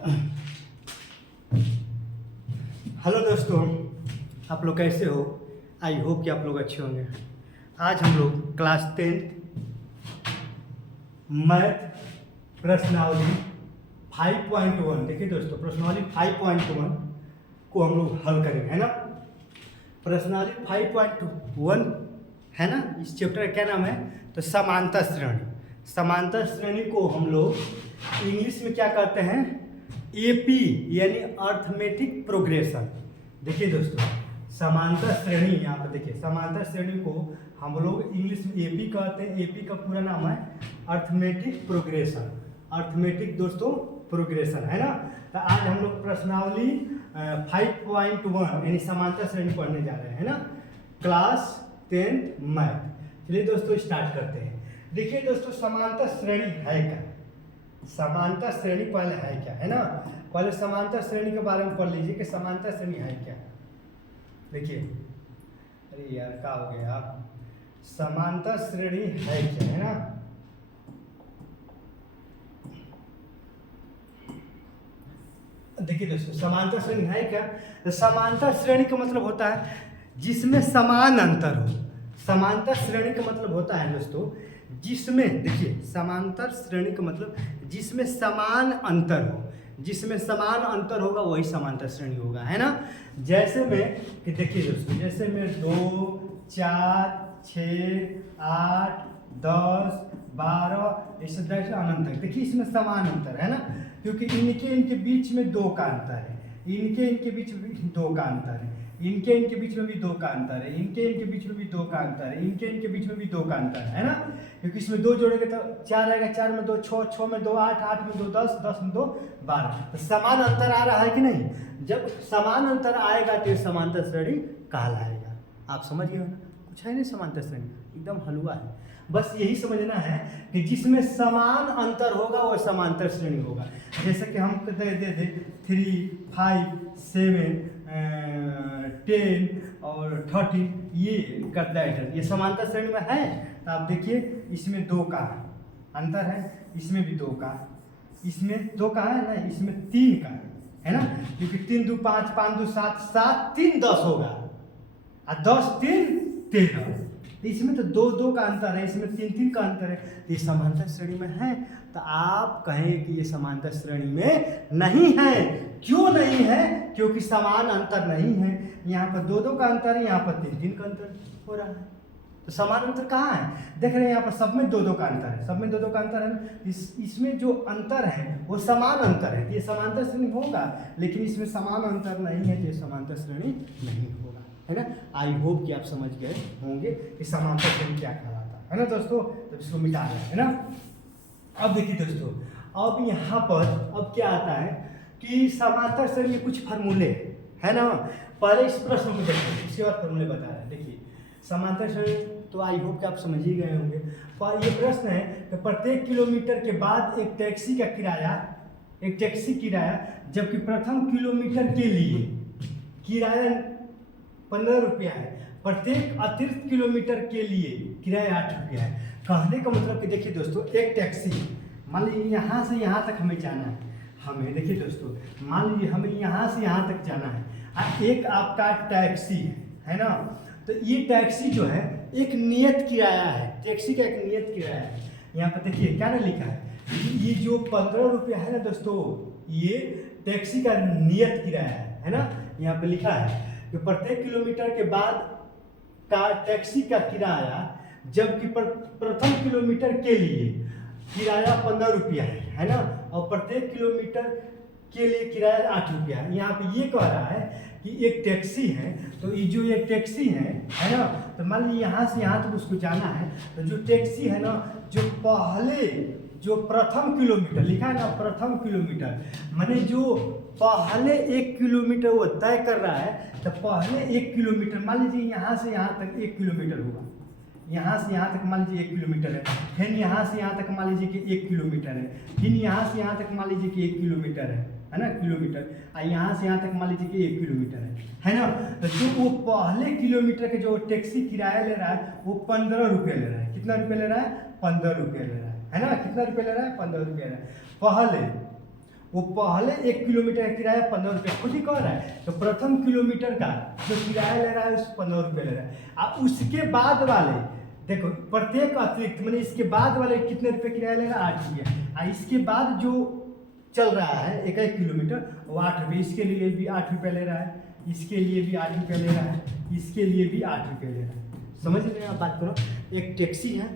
Hello दोस्तों, आप लोग कैसे हो? आई होप कि आप लोग अच्छे होंगे। आज हम लोग क्लास 10 मैथ प्रश्नावली 5.1, देखिए दोस्तों, प्रश्नावली 5.1 को हम लोग हल करेंगे, है ना। प्रश्नावली 5.1 है ना, इस चैप्टर का क्या नाम है? तो समांतर श्रेणी। समांतर श्रेणी को हम लोग इंग्लिश में क्या कहते हैं? एपी यानी अर्थमेटिक प्रोग्रेशन। देखिए दोस्तों, समांतर श्रेणी, यहाँ पर देखिए, समांतर श्रेणी को हम लोग इंग्लिश में एपी कहते हैं। एपी का पूरा नाम है अर्थमेटिक प्रोग्रेशन। अर्थमेटिक दोस्तों प्रोग्रेशन, है ना। तो आज हम लोग प्रश्नावली 5.1 यानी समांतर श्रेणी पढ़ने जा रहे हैं, है ना, क्लास 10 मैथ। चलिए दोस्तों स्टार्ट करते हैं। देखिए दोस्तों, समांतर श्रेणी है क्या? समांतर श्रेणी पहले है क्या, है ना। पहले समांतर श्रेणी के बारे में पढ़ लीजिए कि समांतर श्रेणी है क्या। देखिए, अरे यार क्या हो गया, समांतर श्रेणी है क्या, है ना। देखिए दोस्तों, समांतर श्रेणी है क्या? तो समांतर श्रेणी का मतलब होता है जिसमें समान अंतर हो। समांतर श्रेणी का मतलब होता है दोस्तों जिसमें, देखिए, समांतर श्रेणी का मतलब जिसमें समान अंतर हो। जिसमें समान अंतर होगा वही समांतर श्रेणी होगा, है ना। जैसे में कि देखिए दोस्तों, जैसे में 2, 4, 6, 8, 10, 12 ऐसे अनंत तक। देखिए इसमें समान अंतर है ना, क्योंकि इनके बीच में 2 का अंतर है। इनके बीच में भी 2 का अंतर है। इनके बीच में भी 2 का अंतर है। इनके बीच में भी 2 का अंतर है। इनके बीच में भी 2 का अंतर है ना। क्योंकि इसमें 2 जोड़ेंगे तो 4 आएगा, 4 में 2 6, 6 में 2 8, 8 में 2 10, 10 में 2 12। तो समान अंतर आ रहा है कि नहीं? जब समान अंतर आएगा तो समांतर श्रेणी कहलाएगा। आप समझ गए हो ना? कुछ है नहीं समांतर श्रेणी, एकदम हलवा है। बस यही समझना है कि जिसमें समान अंतर होगा वो समांतर श्रेणी होगा। जैसे कि हम दे 3, 5, 7, 10 और 13 ये करता है, ये समांतर श्रेणी में है। तो आप देखिए इसमें 2 का अंतर है, इसमें भी 2 का, इसमें 2 का है ना, इसमें 3 का है ना। क्योंकि 3 2 5, 5 2 7, 7 3 10 होगा और 10 3 13। तो इसमें तो 2 2 का अंतर है, इसमें 3 3 का अंतर है। तो ये समांतर श्रेणी में है। तो आप कहें कि ये समांतर श्रेणी में नहीं है। क्यों नहीं है? क्योंकि समान अंतर नहीं है। यहाँ पर 2 2 का अंतर है, यहाँ पर 3 3 का अंतर हो रहा है। तो समान अंतर कहाँ है? देख रहे हैं यहाँ पर सब में 2 2 का अंतर है, सब में 2 2 का अंतर है। इसमें जो अंतर है वो समान अंतर है, ये समांतर श्रेणी होगा। लेकिन इसमें समान अंतर नहीं है तो ये समांतर श्रेणी नहीं होगा, है ना। आई होप कि आप समझ गए होंगे कि समांतर श्रेणी क्या कहलाता है ना दोस्तों। तो इसको मिटा रहे हैं ना। अब देखिए दोस्तों, अब यहाँ पर अब क्या आता है कि समांतर श्रेणी के कुछ फार्मूले है ना। पहले इस प्रश्न को देखिए, इसके बाद फार्मूले बता रहे हैं। देखिए समांतर श्रेणी तो आई होप कि आप समझ ही गए होंगे। पर ये प्रश्न है कि प्रत्येक किलोमीटर के बाद एक टैक्सी किराया, जबकि प्रथम किलोमीटर के लिए किराया 15 रुपया है, प्रत्येक अतिरिक्त किलोमीटर के लिए किराया 8 रुपया है। कहने का मतलब कि देखिए दोस्तों, एक टैक्सी, मान लीजिए यहाँ से यहाँ तक हमें जाना है। हमें देखिए दोस्तों, मान लीजिए हमें यहाँ से यहाँ तक जाना है। एक आपका टैक्सी है ना। तो ये टैक्सी जो है एक नियत किराया है, टैक्सी का एक नियत किराया है। यहाँ पर देखिए क्या ना लिखा है, ये जो 15 रुपया है ना दोस्तों, ये टैक्सी का नियत किराया है ना। यहाँ पे लिखा है कि प्रत्येक किलोमीटर के बाद का टैक्सी का किराया, जबकि प्रथम किलोमीटर के लिए किराया 15 रुपया है ना, और प्रत्येक किलोमीटर के लिए किराया 8 रुपया है। यहाँ पे ये कह रहा है कि एक टैक्सी है, तो ये जो एक टैक्सी है ना, तो मान लीजिए यहाँ से यहाँ तक उसको जाना है। तो जो टैक्सी है ना, जो प्रथम किलोमीटर लिखा है ना, प्रथम किलोमीटर माने जो पहले 1 किलोमीटर वो तय कर रहा है। तो पहले 1 किलोमीटर, मान लीजिए यहाँ से यहाँ तक 1 किलोमीटर होगा, यहाँ से यहाँ तक मान लीजिए 1 किलोमीटर है। फिर यहाँ से यहाँ तक मान लीजिए कि 1 किलोमीटर है। फिर यहाँ से यहाँ तक मान लीजिए कि 1 किलोमीटर है ना, किलोमीटर। और यहाँ से यहाँ तक मान लीजिए कि 1 किलोमीटर है ना। तो जो वो पहले किलोमीटर के जो टैक्सी किराया ले रहा है वो 15 रुपये ले रहा है। कितना रुपये ले रहा है? 15 रुपये ले रहा है ना। कितना रुपये ले रहा है? 15 रुपये ले रहा है। पहले वो पहले 1 किलोमीटर का किराया 15 रुपये खुद ही कह रहा है। तो प्रथम किलोमीटर का जो किराया ले रहा है उस 15 रुपये ले रहा है। अब उसके बाद वाले देखो प्रत्येक अतिरिक्त मैंने इसके बाद वाले कितने रुपये किराया ले रहा है 8 रुपये। इसके बाद जो चल रहा है 1 किलोमीटर वो 8 रुपये, इसके लिए भी 8 रुपये ले रहा है, इसके लिए भी 8 रुपये ले रहा है, इसके लिए भी 8 रुपये ले रहा है। समझ रहे हैं आप बात करो। एक टैक्सी है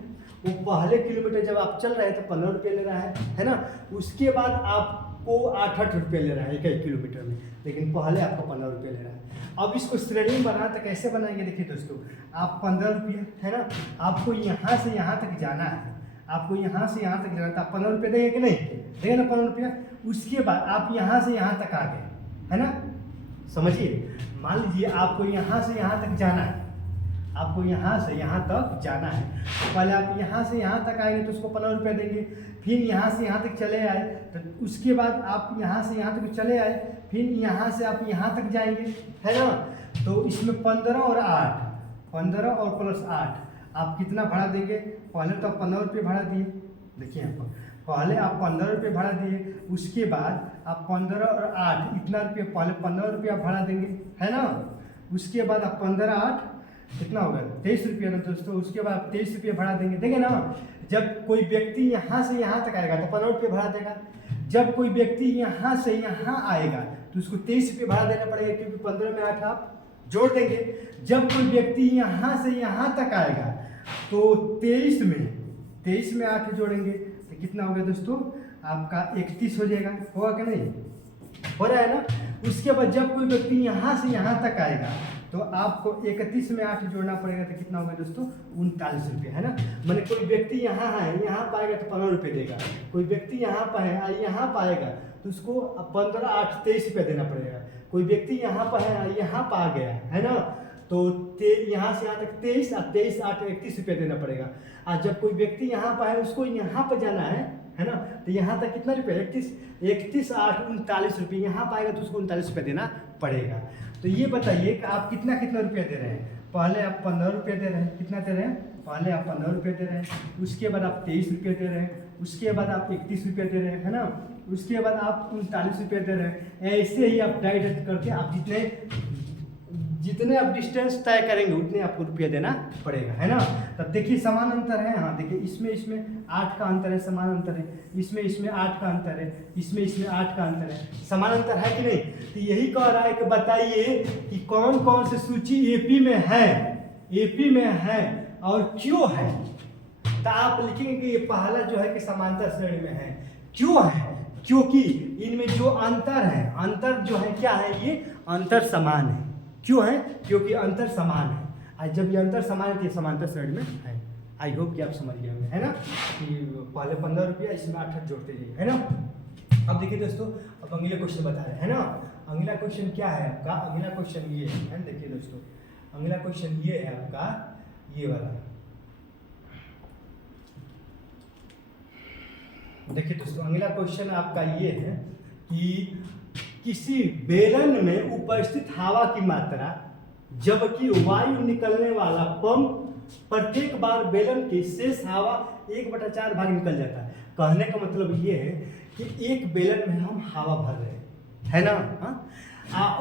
वो पहले किलोमीटर जब आप चल रहे हैं तो 15 रुपये ले रहा है ना। उसके बाद आपको 8 रुपये ले रहा है 1 किलोमीटर में, लेकिन पहले आपको 15 रुपये ले रहा है। अब इसको श्रेणी में बनाना तो कैसे बनाएंगे देखिए दोस्तों, आप 15 रुपये है ना, आपको यहाँ से यहाँ तक जाना है, आपको यहाँ से यहाँ तक जाना था, आप 15 रुपये देंगे कि नहीं देंगे ना 15 रुपया। उसके बाद आप यहाँ से यहाँ तक आ गए है ना, समझिए। मान लीजिए आपको यहाँ से यहाँ तक जाना है, आपको यहाँ से यहाँ तक जाना है, तो पहले आप यहाँ से यहाँ तक आएंगे तो उसको 15 रुपये देंगे। फिर यहाँ से यहाँ तक चले आए तो उसके बाद आप यहाँ से यहाँ तक चले आए, फिर यहाँ से आप यहाँ तक जाएंगे है ना। तो इसमें 15 और 8, 15 और प्लस 8 आप कितना भाड़ा देंगे। पहले तो आप 15 रुपये भाड़ा दिए, देखिए यहाँ पर पहले आप 15 रुपये भाड़ा दिए, उसके बाद आप 15 और 8 इतना रुपये, पहले 15 रुपया भाड़ा देंगे है ना। उसके बाद आप 15 8 कितना होगा 23 रुपये ना दोस्तों। उसके बाद आप 23 रुपये भाड़ा देंगे ना। जब कोई व्यक्ति यहाँ से यहाँ तक आएगा तो 15 रुपये भाड़ा देगा। जब कोई व्यक्ति यहाँ से यहाँ आएगा तो उसको 23 रुपये भाड़ा देना पड़ेगा, क्योंकि 15 में 8 आप जोड़ देंगे। जब कोई व्यक्ति यहाँ से यहाँ तक आएगा तो 23 में 8 जोड़ेंगे तो कितना हो गया दोस्तों आपका 31 हो जाएगा। होगा कि नहीं, हो रहा है ना। उसके बाद जब कोई व्यक्ति यहाँ से यहाँ तक आएगा तो आपको 31 में 8 जोड़ना पड़ेगा, तो कितना होगा दोस्तों 39 रुपये है ना। मैंने कोई व्यक्ति यहाँ है, यहाँ पाएगा तो 15 रुपये देगा, कोई व्यक्ति यहाँ पर है यहाँ पाएगा तो उसको 15 8 23 रुपये देना पड़ेगा। कोई व्यक्ति यहाँ पर है यहाँ पा गया है ना, तो यहाँ से यहाँ तक 23 और 23 8 31 रुपये देना पड़ेगा। और जब कोई व्यक्ति यहाँ पर है उसको यहाँ पर जाना है ना, तो यहाँ तक कितना रुपये 31 8 39 रुपये, यहाँ पाएगा तो उसको 39 रुपये देना पड़ेगा। तो ये बताइए कि आप कितना रुपये दे रहे हैं। पहले आप 15 रुपये दे रहे हैं, कितना दे रहे हैं, पहले आप 15 रुपये दे रहे हैं, उसके बाद आप 23 रुपये दे रहे हैं, उसके बाद आप 31 रुपये दे रहे हैं है ना, उसके बाद आप 39 रुपये दे रहे हैं। ऐसे ही आप डाइरेक्ट करके आप जितने आप डिस्टेंस तय करेंगे उतने आपको रुपया देना पड़ेगा है ना। तब देखिए समान अंतर है। हाँ देखिए इसमें 8 का अंतर है, समान अंतर है। इसमें 8 का अंतर है, इसमें 8 का अंतर है, समान अंतर है कि नहीं। तो यही कह रहा है कि बताइए कि कौन कौन सी सूची एपी में है और क्यों है। तो आप लिखेंगे कि ये पहला जो है कि समांतर श्रेणी में है। क्यों है, क्योंकि इनमें जो अंतर है, अंतर जो है क्या है, ये अंतर समान है। क्यों है, क्योंकि अंतर समान है। आज जब ये अंतर समान है तो ये समांतर श्रेणी में है। आई होप कि आप समझ गए होंगे है ना, कि पहले 15 रुपया इसमें 8 जोड़ते जाइए है ना। अब देखिए दोस्तों, अब अगला क्वेश्चन बता रहे हैं ना। अगला क्वेश्चन क्या है आपका, अगला क्वेश्चन ये है, देखिए दोस्तों अगला क्वेश्चन ये है आपका, ये वाला। देखिए दोस्तों अगला क्वेश्चन आपका ये है कि किसी बेलन में उपस्थित हवा की मात्रा जबकि वायु निकलने वाला पंप प्रत्येक बार बेलन की शेष हवा 1/4 भाग निकल जाता है। कहने का मतलब ये है कि एक बेलन में हम हवा भर रहे हैं है ना,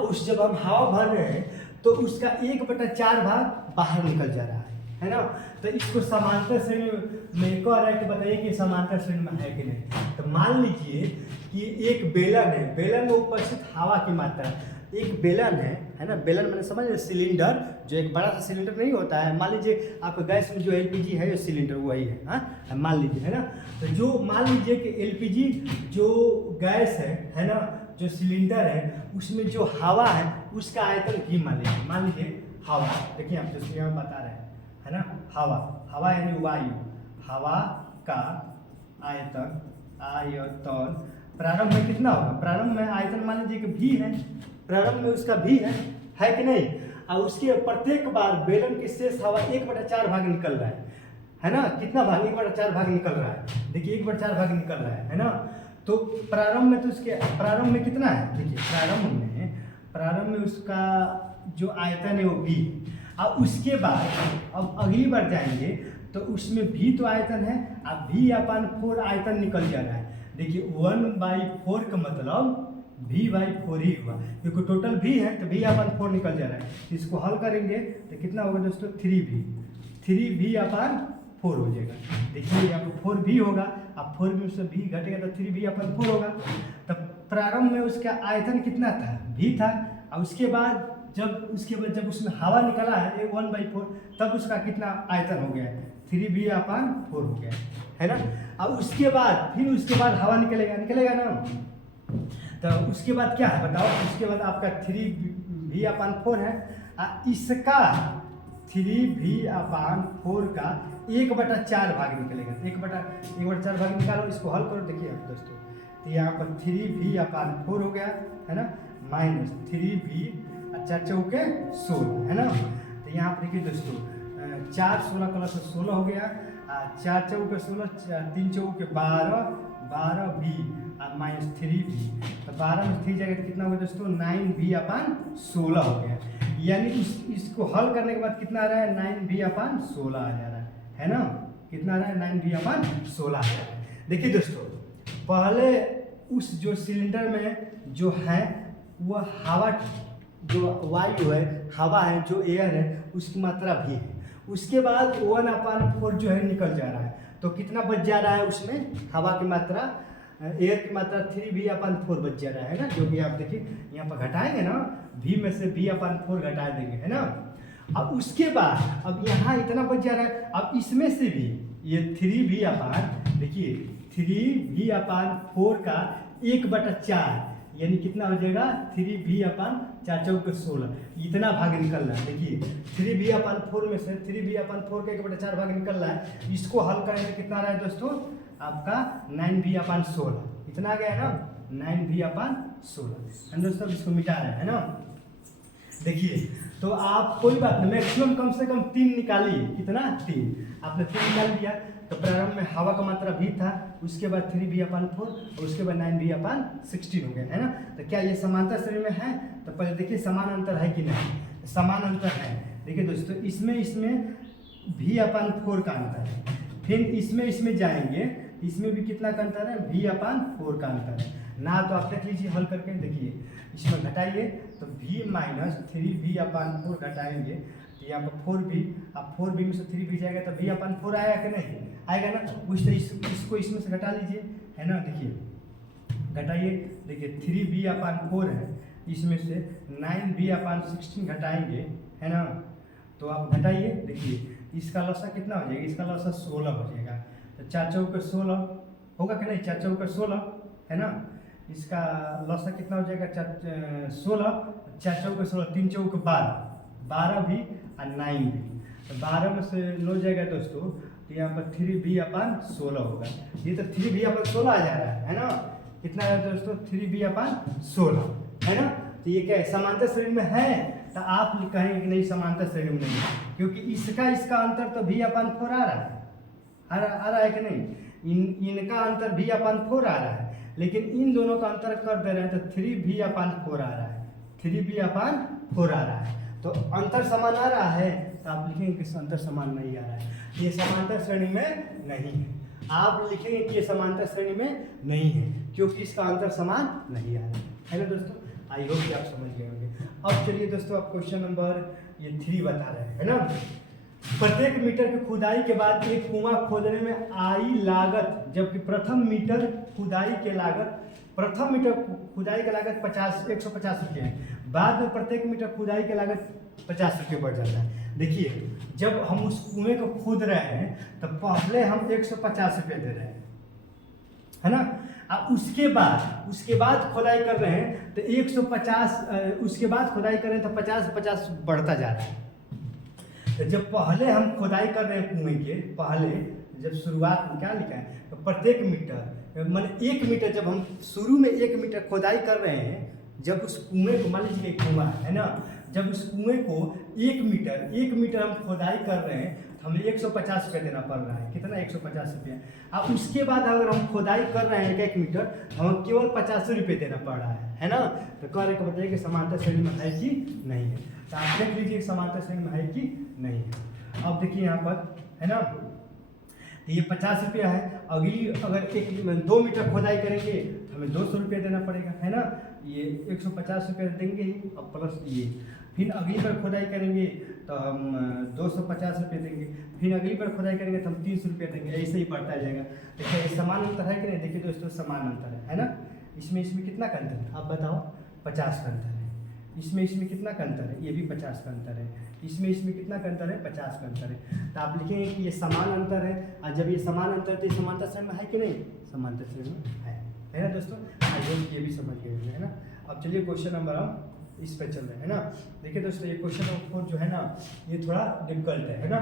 उस जब हम हवा भर रहे हैं तो उसका 1/4 भाग बाहर निकल जा रहा है ना। तो इसको समांतर श्रेणी में कह रहा है कि बताइए कि समांतर श्रेणी में है कि नहीं। तो मान लीजिए कि एक बेलन है, बेलन में उपस्थित हवा की मात्रा, एक बेलन है ना, बेलन मैंने समझ रहे, सिलेंडर जो एक बड़ा सा सिलेंडर नहीं होता है, मान लीजिए आपका गैस में जो एलपीजी है सिलेंडर वही है हाँ, मान लीजिए है ना। तो जो मान लीजिए कि एलपीजी जो गैस है ना, जो सिलेंडर है उसमें जो हवा है उसका आयतन भी मान लीजिए हवा, देखिए आप जो यहाँ बता रहे हैं है ना, हवा यानी वायु, हवा का आयतन प्रारंभ में कितना होगा, प्रारंभ में आयतन मान लीजिए कि भी है, प्रारंभ में उसका भी है कि नहीं। और उसके प्रत्येक बार बेलन की शेष हवा 1/4 भाग निकल रहा है ना, कितना भाग 1/4 भाग निकल रहा है, देखिए 1/4 भाग निकल रहा है ना। तो प्रारंभ में तो उसके प्रारंभ में कितना है, देखिए प्रारंभ में उसका जो आयतन है वो भी, और उसके बाद अब अगली बार जाएंगे तो उसमें भी तो आयतन है, अब भी अपन 4 आयतन निकल जा रहा है। देखिए 1/4 का मतलब V/4 ही हुआ, क्योंकि टोटल V है तो V/4 निकल जा रहा है। तो इसको हल करेंगे तो कितना होगा दोस्तों 3V/4 हो जाएगा। देखिए यहाँ पर 4V होगा, अब 4V से V घटेगा तो 3V/4 होगा। तब प्रारंभ में उसका आयतन कितना था, V था, और उसके बाद जब उसमें हवा निकला है 1/4 तब उसका कितना आयतन हो गया है 3V/4 हो गया है ना। अब उसके बाद हवा निकलेगा ना, तो उसके बाद क्या है बताओ, उसके बाद आपका 3V/4 है, इसका 3V/4 का 1/4 भाग निकलेगा। 1/4 भाग निकालो, इसको हल करो। देखिए अब दोस्तों तो यहाँ पर 3V/4 हो गया है ना, माइनस 3V 4 चौके 16 है ना। तो यहाँ पर देखिए दोस्तों 4 16 का 16 हो गया, 4 चौके 16, 3 चौके 12V माइनस 3V, तो 12 में 3 जगह तो कितना हो गया दोस्तों 9V/16 हो गया। यानी इसको हल करने के बाद कितना आ रहा है 9V/16 आ जा रहा है ना। कितना आ रहा है 9V/16 आ जा रहा है। देखिए दोस्तों पहले उस जो सिलेंडर में जो है वह हवा, जो वायु है, हवा है, जो एयर है उसकी मात्रा भी है। उसके बाद 1/4 जो है निकल जा रहा है, तो कितना बच जा रहा है उसमें हवा की मात्रा, एयर की मात्रा 3V/4 बच जा रहा है ना। जो कि आप देखिए यहाँ पर घटाएंगे ना, V में से V/4 घटा देंगे है ना। अब उसके बाद अब यहाँ इतना बच जा रहा है, अब इसमें से भी ये 3V/4 देखिए 3V/4 का 1/4 यानी कितना हो जाएगा 3V/4 चौके 16 इतना भाग निकल रहा है। देखिए 3V/4 में से 3V/4 का 1/4 भाग निकल रहा है। इसको हल करेंगे तो कितना आ रहा है दोस्तों आपका 9V/16 इतना आ गया ना, 9V/16 हम दोस्तों इसको मिटा रहे हैं ना। देखिए तो आप कोई बात नहीं, मैक्सिमम कम से कम 3 निकालिए। कितना 3 आपने 3 निकाल दिया, तो प्रारंभ में हवा का मात्रा V था, उसके बाद 3V/4 और उसके बाद 9V/16 हो गया है ना। तो क्या ये समांतर श्रेणी में है, तो पहले देखिए समान अंतर है कि नहीं। समान अंतर है। देखिए दोस्तों इसमें V/4 का अंतर है, फिर इसमें जाएंगे, इसमें भी कितना का अंतर है V/4 का अंतर है ना। तो आप देख लीजिए हल करके, देखिए इसमें घटाइए तो V माइनस 3V/4 घटाएंगे तो यहाँ पर 4V, अब 4V में से 3V जाएगा तो V/4 आएगा कि नहीं आएगा ना। उस तो इसको इसमें से घटा लीजिए है ना। देखिए घटाइए, देखिए 3V/4 है, इसमें से 9V/16 घटाएंगे है ना। तो आप घटाइए, देखिए इसका लसा कितना हो जाएगा, इसका लसा 16 हो जाएगा। तो 4 चौके 16 होगा कि नहीं, 4 चौके 16 है ना। इसका लसा कितना हो जाएगा 16, 4 चौके 16, 3 चौके 12V और 9V। तो 12 में से 9 जाएगा दोस्तों, तो यहाँ पर 3V/16 होगा। ये तो 3V/16 आ जा रहा है ना। कितना है दोस्तों 3V/16 है ना। तो ये क्या है समांतर श्रेणी में है, तो आप कहेंगे कि नहीं समांतर श्रेणी में नहीं, क्योंकि इसका अंतर तो V/4 आ रहा है कि नहीं। इनका अंतर V/4 आ रहा है, लेकिन इन दोनों का अंतर कर दे रहे हैं तो 3V/4 आ रहा है, 3V/4 आ रहा है। तो अंतर समान आ रहा है, तो आप लिखेंगे कि अंतर समान नहीं आ रहा है, ये समांतर श्रेणी में नहीं है। आप लिखेंगे कि ये समांतर श्रेणी में नहीं है क्योंकि इसका अंतर समान नहीं आ रहा है ना दोस्तों। आई होप कि आप समझ गए होंगे। अब चलिए दोस्तों आप क्वेश्चन नंबर 3 बता रहे हैं ना। प्रत्येक मीटर की खुदाई के बाद एक कुआं खोदने में आई लागत, जबकि प्रथम मीटर खुदाई की लागत 150 रुपये है, बाद में प्रत्येक मीटर खुदाई की लागत 50 रुपये बढ़ जाता है। देखिए जब हम उस कुएं को खोद रहे हैं तो पहले हम 150 रुपये दे रहे हैं है ना। अब उसके बाद खुदाई कर रहे हैं तो 150, उसके बाद खुदाई कर रहे हैं तो 50 बढ़ता जा रहा है। तो जब पहले हम खुदाई कर रहे हैं कुएं के पहले, जब शुरुआत में क्या लिखा है तो प्रत्येक मीटर मान 1 मीटर, जब हम शुरू में 1 मीटर खुदाई कर रहे हैं, जब उस कुएं को मान लीजिए कुआं है ना, जब उस कुएं को 1 मीटर हम खुदाई कर रहे हैं तो हमें 150 रुपये देना पड़ रहा है। कितना 150 रुपये। अब उसके बाद अगर हम खुदाई कर रहे हैं 1 मीटर, हमें केवल 50 रुपये देना पड़ रहा है ना। तो कहने का बताइए कि समांतर श्रेणी में है कि नहीं है। तो आप देख लीजिए समांतर श्रेणी में है कि नहीं है। अब देखिए यहाँ पर है ना, तो ये 50 रुपया है। अगली अगर 2 मीटर खोदाई करेंगे तो हमें 200 रुपये देना पड़ेगा, है ना। ये 150 रुपये देंगे ही, अब प्लस ये। फिर अगली बार खोदाई करेंगे तो हम 250 रुपये देंगे। फिर अगली बार खोदाई करेंगे तो हम 300 रुपये देंगे। ऐसे ही बढ़ता जाएगा। देखिए ये समान अंतर है कि नहीं? देखिए दोस्तों समान अंतर है ना। इसमें कितना का अंतर है आप बताओ? 50 का अंतर है। इसमें कितना का अंतर है? ये भी 50 का अंतर है। इसमें कितना का अंतर है? 50 का अंतर है। तो आप लिखेंगे कि ये समान अंतर है। और जब ये समान अंतर है तो ये समानता श्रेणी में है कि नहीं? समानता श्रेणी में है ना दोस्तों। आई होप ये भी समझ गए होंगे, है ना। अब चलिए क्वेश्चन नंबर हम इस पे चल रहे हैं ना। देखिए दोस्तों ये क्वेश्चन नंबर 4 जो है ना ये थोड़ा डिफिकल्ट है ना।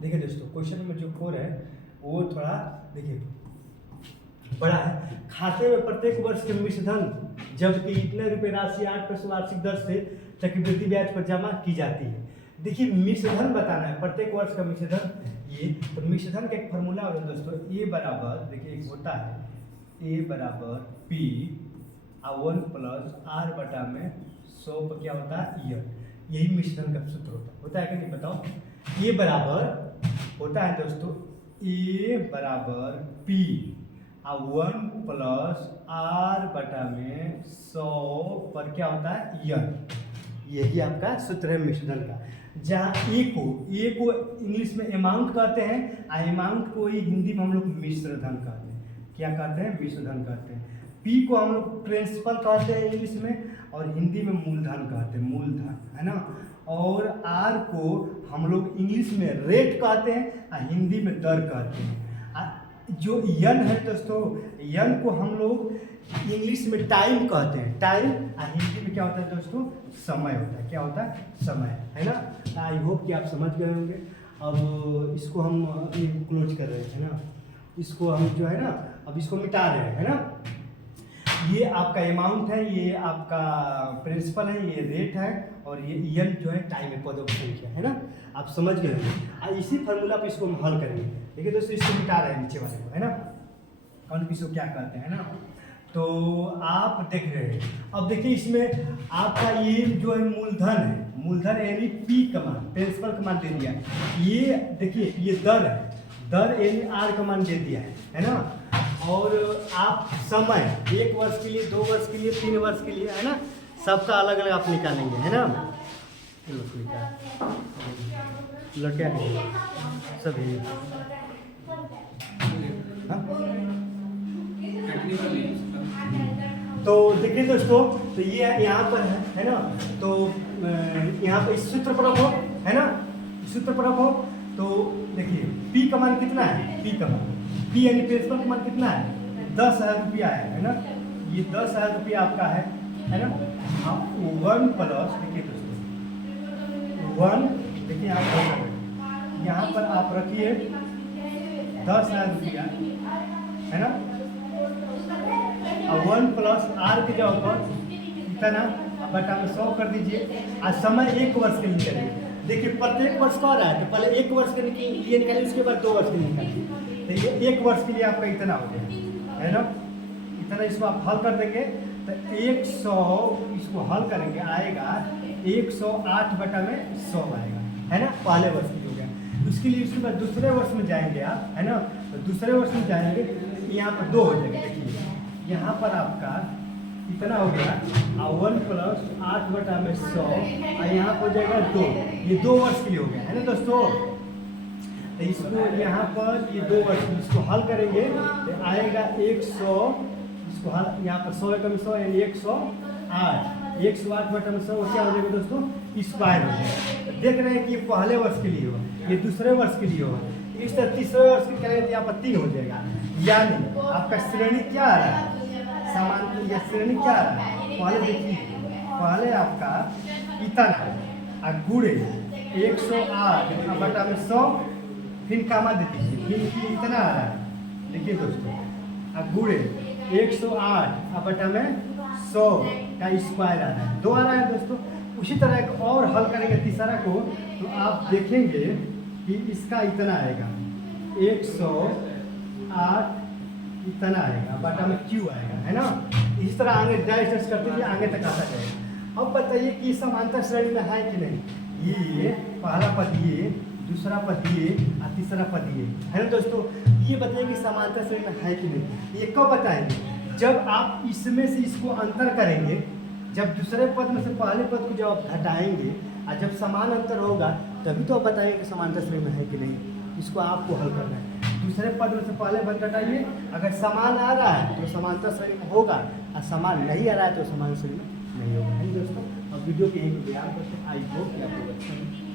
देखिए दोस्तों क्वेश्चन नंबर जो 4 है वो थोड़ा देखिए बड़ा है। खाते में प्रत्येक वर्ष के मिश्र धन जबकि इतने रुपए राशि 8% वार्षिक दर से चक्रवृद्धि ब्याज पर जमा की जाती है। देखिए मिश्र धन बताना है, प्रत्येक वर्ष का मिश्र धन। ये तो मिश्र धन का एक फॉर्मूला होता है दोस्तों, ए बराबर देखिए एक होता है ए बराबर पी 1 प्लस आर बटा में 100 पर क्या होता है ईयर। यही मिश्र धन का सूत्र होता है कि नहीं बताओ। ए बराबर होता है दोस्तों ए बराबर पी 1 प्लस आर बटा में 100 पर क्या होता है ईयर। यही आपका सूत्र है मिश्र धन का। जहाँ ए को इंग्लिश में अमाउंट कहते हैं, अमाउंट को ही हिंदी में हम लोग मिश्र धन कहते हैं। क्या कहते हैं? मिश्र धन कहते हैं। पी को हम लोग प्रिंसिपल कहते हैं इंग्लिश में, और हिंदी में मूलधन कहते हैं, मूलधन, है ना। और आर को हम लोग इंग्लिश में रेट कहते हैं और हिंदी में दर कहते हैं। जो यन है दोस्तों, यन को हम लोग इंग्लिश में टाइम कहते हैं, टाइम, और हिंदी में क्या होता है दोस्तों? समय होता है। क्या होता है? समय, है ना। आई होप कि आप समझ गए होंगे। अब इसको हम क्लोज कर रहे हैं, है ना। इसको हम जो है ना अब इसको मिटा रहे हैं, है ना। ये आपका अमाउंट है, ये आपका प्रिंसिपल है, ये रेट है, और ये ईएन जो है टाइम है, पदों की संख्या, है ना। आप समझ गए होंगे। इसी फार्मूला पे इसको हम हल करेंगे। देखिए दोस्तों इसको मिटा रहे हैं नीचे वाले को, है ना। कौन इसको क्या कहते हैं ना। तो आप देख रहे हैं। अब देखिए इसमें आपका ये जो है मूलधन है, मूलधन यानी पी का मान, प्रिंसिपल का मान दे दिया है। ये देखिए ये दर है, दर यानी आर का मान दे दिया है ना। और आप समय 1 वर्ष के लिए, 2 वर्ष के लिए, 3 वर्ष के लिए, है ना, सबका अलग अलग आप निकालेंगे, है ना। लड़कियाँ सभी तो देखिए दोस्तों, तो ये यहाँ पर है ना। तो यहाँ पर इस सूत्र पर रखो, है ना, इस सूत्र पर रखो। तो देखिए पी का मान कितना है? पी का मान, पी यानी प्रिंसिपल का मान कितना है? 10,000 रुपया है ना। ये 10,000 रुपया आपका है ना। हाँ 1 प्लस देखिए दोस्तों 1 देखिए यहाँ पर आप रखिए 10,000 रुपया, है ना। 1 प्लस आर के जगह पर इतना बटा में 100 कर दीजिए। आज समय 1 वर्ष के लिए करेंगे। देखिए प्रत्येक वर्ष का रहा है तो पहले 1 वर्ष के लिए निकालिए, उसके बाद 2 वर्ष के लिए निकालिए। तो ये 1 वर्ष के लिए आपका इतना हो गया, है ना। इतना इसको आप हल कर देंगे तो 100 इसको हल करेंगे आएगा 108 बटा में 100 आएगा, है ना। पहले वर्ष के लिए हो गया। उसके लिए उसके बाद दूसरे वर्ष में जाएंगे आप, है ना। तो दूसरे वर्ष में जाएंगे यहाँ पर 2 हो जाएगा। देखिए यहाँ पर आपका इतना हो गया 1 प्लस 8 बटा में 100 और यहाँ पर हो जाएगा 2। ये 2 वर्ष के लिए हो गया, है ना दोस्तों। तो इसको यहाँ पर ये 2 वर्ष इसको हल करेंगे तो आएगा 100, इसको हल यहाँ पर 100 कम 100 यानी 108, 108 बटा में 100 क्या हो जाएगा दोस्तों? स्क्वायर हो जाएगा। देख रहे हैं कि ये पहले वर्ष के लिए हो, ये दूसरे वर्ष के लिए हो, इस तरह तीसरे वर्ष के करेंगे तो यहाँ पर 3 हो जाएगा। यानी आपका श्रेणी क्या आ रहा है? समान या श्रेणी क्या आ रहा है? पहले देखिए, पहले आपका इतना गुड़े 108 बटा में 100, फिर कामा दे दीजिए, फिर इतना आ रहा है। देखिए दोस्तों गुड़े 108 बटा में 100 का स्क्वायर आ रहा है, 2 आ रहा है दोस्तों। उसी तरह एक और हल करेंगे तीसरा को, तो आप देखेंगे कि इसका इतना आएगा 108 इतना आएगा बटा में क्यू आएगा, है ना। इस तरह आगे डाइजेस्ट करते हुए आगे तक आता जाएगा। अब बताइए कि समांतर श्रेणी में है कि नहीं। ये पहला पद, ये दूसरा पद ये और तीसरा पद ये है ना दोस्तों। ये बताइए कि समांतर श्रेणी में है कि नहीं। ये कब बताएंगे? जब आप इसमें से इसको अंतर करेंगे, जब दूसरे पद में से पहले पद को जब आप घटाएंगे और जब समान अंतर होगा तभी तो आप बताएंगे कि समांतर श्रेणी में है कि नहीं। इसको आपको हल करना है। दूसरे पद में से पहले पद घटाइए, अगर समान आ रहा है तो समांतर श्रेणी में होगा और समान नहीं आ रहा है तो समान श्रेणी में नहीं होगा। है दोस्तों, और वीडियो के एक व्यायाम करते हैं। आई होप कि आपको अच्छा है।